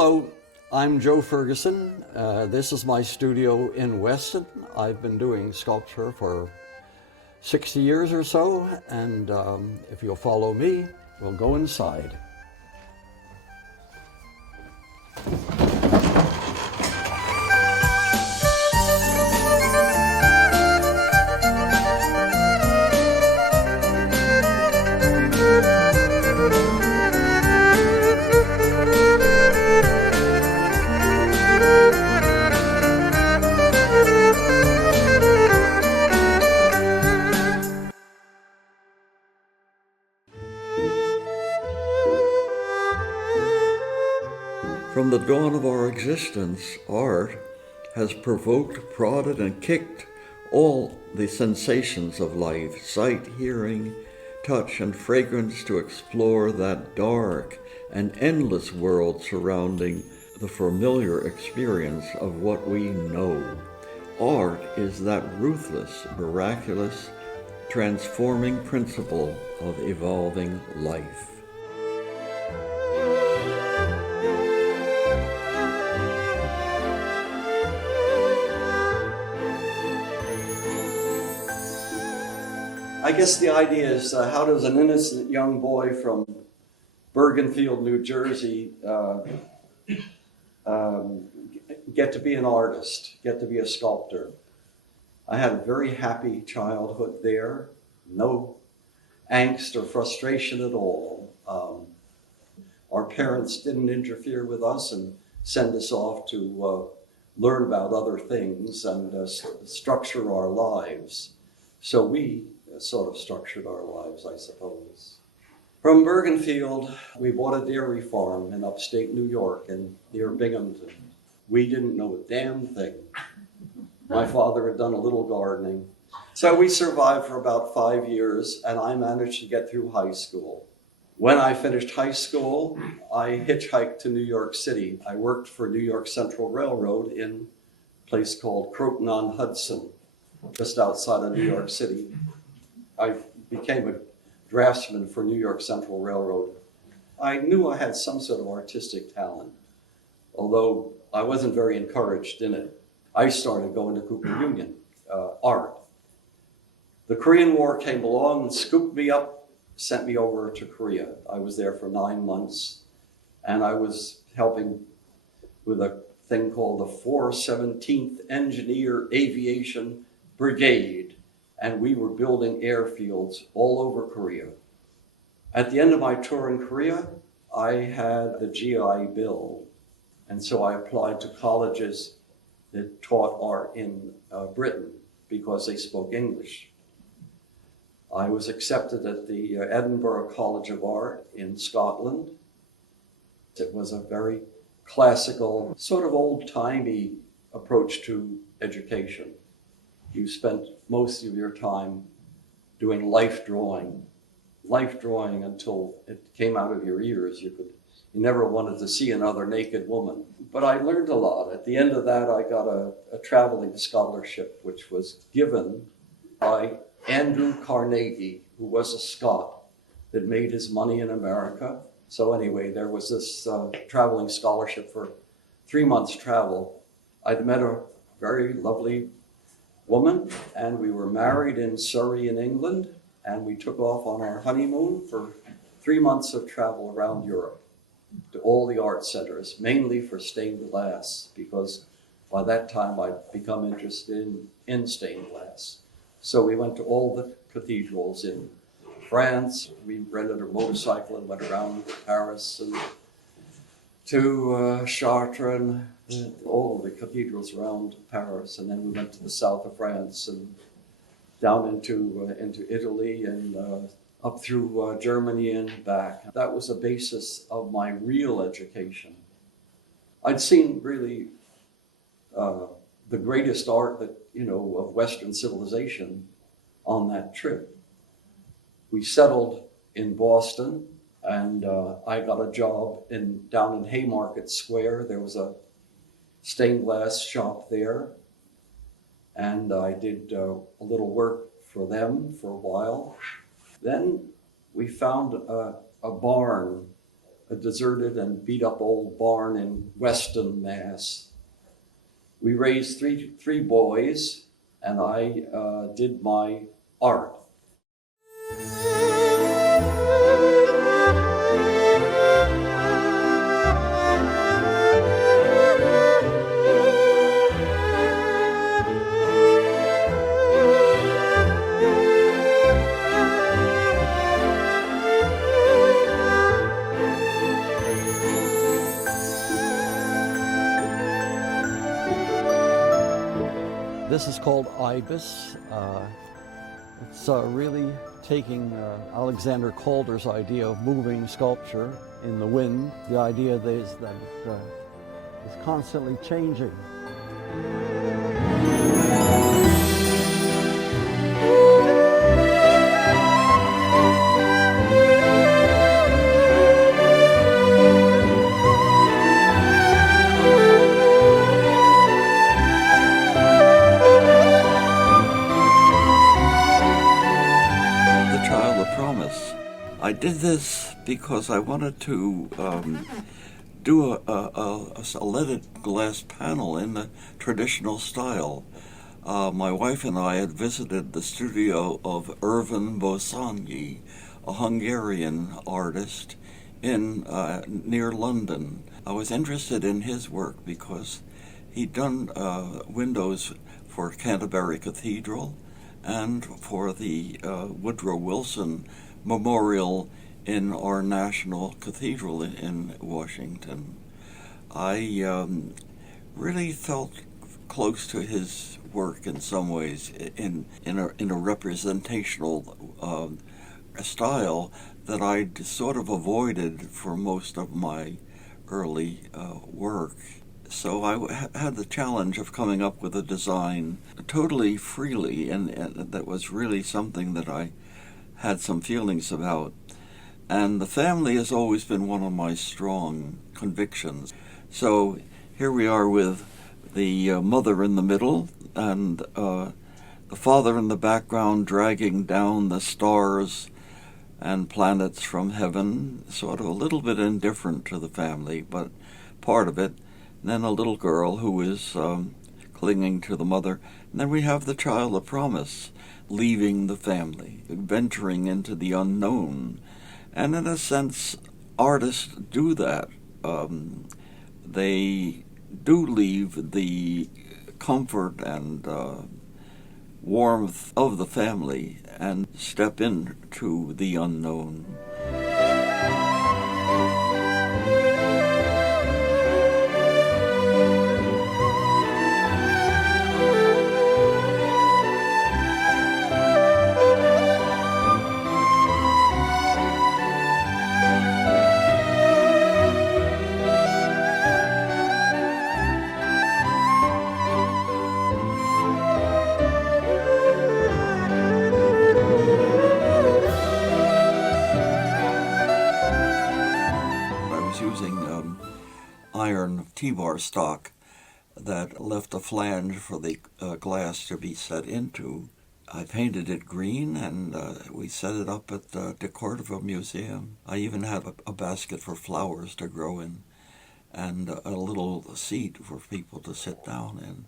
Hello, I'm Joe Ferguson. This is my studio in Weston. I've been doing sculpture for 60 years or so, and if you'll follow me, we'll go inside. From the dawn of our existence, art has provoked, prodded, and kicked all the sensations of life, sight, hearing, touch, and fragrance, to explore that dark and endless world surrounding the familiar experience of what we know. Art is that ruthless, miraculous, transforming principle of evolving life. I guess the idea is how does an innocent young boy from Bergenfield, New Jersey get to be an artist, get to be a sculptor? I had a very happy childhood there, no angst or frustration at all. Our parents didn't interfere with us and send us off to learn about other things and structure our lives. So we sort of structured our lives, I suppose. From Bergenfield, we bought a dairy farm in upstate New York and near Binghamton. We didn't know a damn thing. My father had done a little gardening. So we survived for about 5 years, and I managed to get through high school. When I finished high school, I hitchhiked to New York City. I worked for New York Central Railroad in a place called Croton-on-Hudson, just outside of New York City. I became a draftsman for New York Central Railroad. I knew I had some sort of artistic talent, although I wasn't very encouraged in it. I started going to Cooper Union, art. The Korean War came along and scooped me up, sent me over to Korea. I was there for 9 months, and I was helping with a thing called the 417th Engineer Aviation Brigade, and we were building airfields all over Korea. At the end of my tour in Korea, I had the GI Bill, and so I applied to colleges that taught art in Britain because they spoke English. I was accepted at the Edinburgh College of Art in Scotland. It was a very classical, sort of old-timey approach to education. You spent most of your time doing life drawing until it came out of your ears. You never wanted to see another naked woman. But I learned a lot. At the end of that, I got a traveling scholarship, which was given by Andrew Carnegie, who was a Scot that made his money in America. So anyway, there was this traveling scholarship for 3 months travel. I'd met a very lovely woman, and we were married in Surrey in England, and we took off on our honeymoon for 3 months of travel around Europe to all the art centers, mainly for stained glass, because by that time I'd become interested in stained glass. So we went to all the cathedrals in France. We rented a motorcycle and went around Paris and to Chartres and all of the cathedrals around Paris, and then we went to the south of France and down into Italy and up through Germany and back. That was the basis of my real education. I'd seen really the greatest art that of Western civilization on that trip. We settled in Boston, and I got a job down in Haymarket Square. There was a stained glass shop there, and I did a little work for them for a while. Then we found a barn a deserted and beat up old barn in Weston, Mass. We raised three boys, and I did my art. This is called Ibis. It's really taking Alexander Calder's idea of moving sculpture in the wind. The idea is that it's constantly changing. I did this because I wanted to do a leaded glass panel in the traditional style. My wife and I had visited the studio of Ervin Boszonyi, a Hungarian artist in near London. I was interested in his work because he'd done windows for Canterbury Cathedral and for the Woodrow Wilson Memorial in our National Cathedral in Washington. I really felt close to his work in some ways, in a representational style that I'd sort of avoided for most of my early work. So I had the challenge of coming up with a design totally freely, and that was really something that I had some feelings about. And the family has always been one of my strong convictions. So here we are with the mother in the middle and the father in the background dragging down the stars and planets from heaven, sort of a little bit indifferent to the family, but part of it. And then a little girl who is clinging to the mother. And then we have the child of promise, leaving the family, venturing into the unknown. And in a sense, artists do that. They do leave the comfort and warmth of the family and step into the unknown. Iron T-bar stock that left a flange for the glass to be set into. I painted it green, and we set it up at the De Cordova Museum. I even had a basket for flowers to grow in, and a little seat for people to sit down in.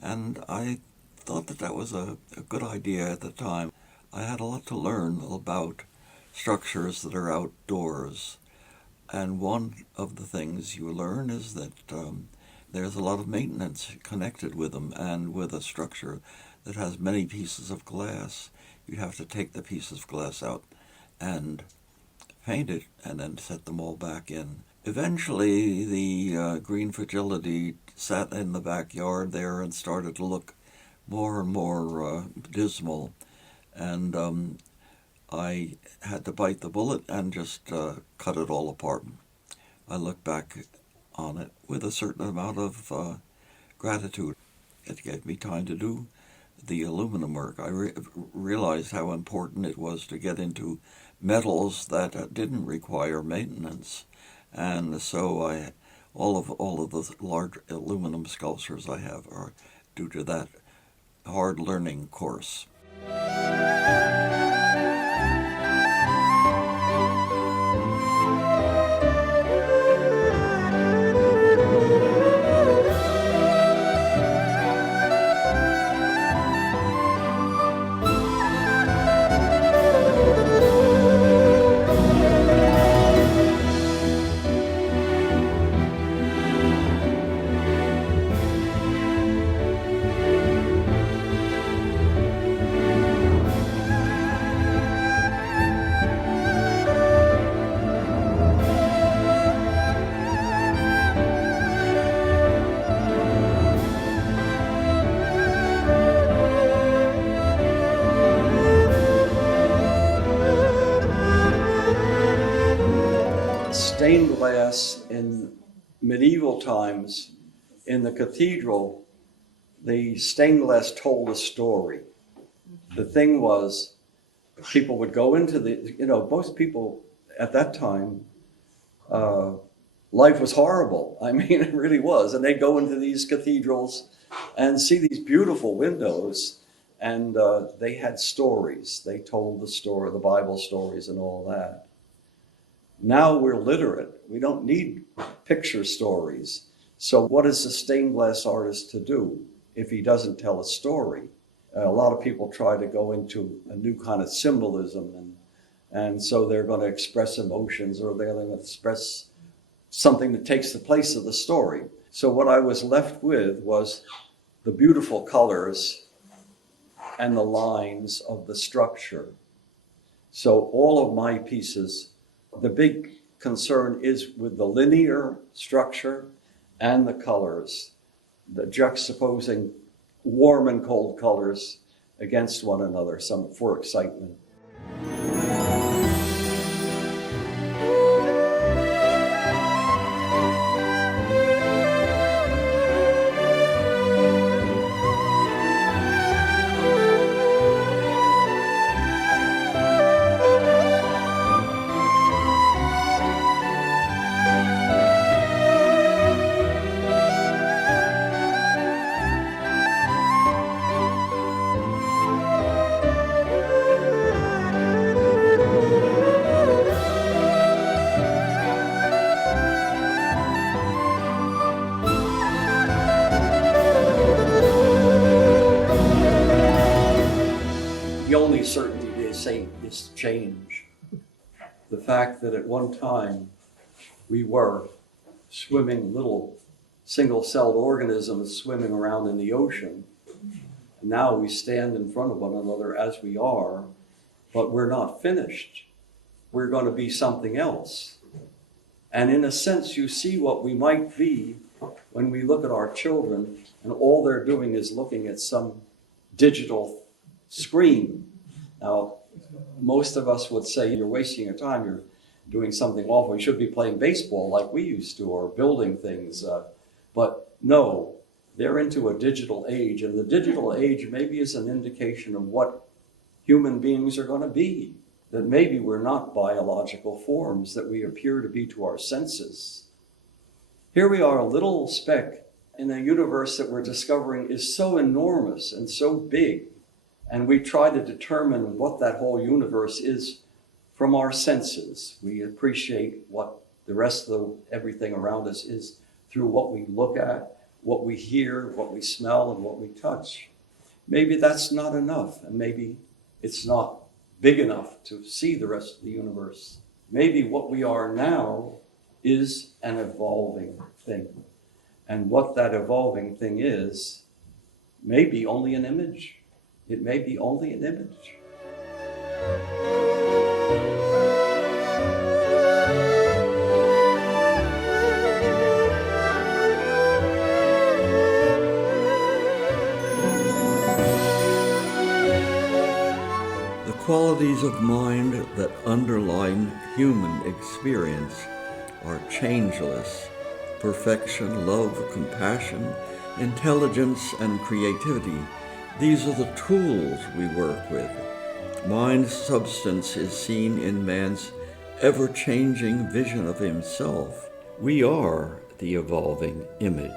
And I thought that was a good idea at the time. I had a lot to learn about structures that are outdoors. And one of the things you learn is that there's a lot of maintenance connected with them, and with a structure that has many pieces of glass, you have to take the pieces of glass out and paint it and then set them all back in. Eventually, the green fragility sat in the backyard there and started to look more and more dismal, and I had to bite the bullet and just cut it all apart. I look back on it with a certain amount of gratitude. It gave me time to do the aluminum work. I realized how important it was to get into metals that didn't require maintenance, and so all of the large aluminum sculptures I have are due to that hard learning course. stained glass in medieval times in the cathedral, the stained glass told a story. The thing was, people would go into most people at that time, life was horrible. I mean, it really was. And they'd go into these cathedrals and see these beautiful windows, and they had stories. They told the story, the Bible stories and all that. Now we're literate. We don't need picture stories. So what is a stained glass artist to do if he doesn't tell a story? A lot of people try to go into a new kind of symbolism, and so they're going to express emotions, or they're going to express something that takes the place of the story. So what I was left with was the beautiful colors and the lines of the structure. So all of my pieces, the big concern is with the linear structure and the colors, the juxtaposing warm and cold colors against one another, some for excitement. The only certainty they say is change. The fact that at one time we were swimming, little single-celled organisms swimming around in the ocean. Now we stand in front of one another as we are, but we're not finished. We're going to be something else. And in a sense, you see what we might be when we look at our children and all they're doing is looking at some digital screen. Now, most of us would say, you're wasting your time, you're doing something awful. You should be playing baseball like we used to, or building things. But no, they're into a digital age, and the digital age maybe is an indication of what human beings are going to be. That maybe we're not biological forms, that we appear to be to our senses. Here we are, a little speck in a universe that we're discovering is so enormous and so big. And we try to determine what that whole universe is from our senses. We appreciate what the rest of everything around us is through what we look at, what we hear, what we smell, and what we touch. Maybe that's not enough, and maybe it's not big enough to see the rest of the universe. Maybe what we are now is an evolving thing. And what that evolving thing is, may be only an image. It may be only an image. The qualities of mind that underline human experience are changeless. Perfection, love, compassion, intelligence, and creativity. These are the tools we work with. Mind's substance is seen in man's ever-changing vision of himself. We are the evolving image.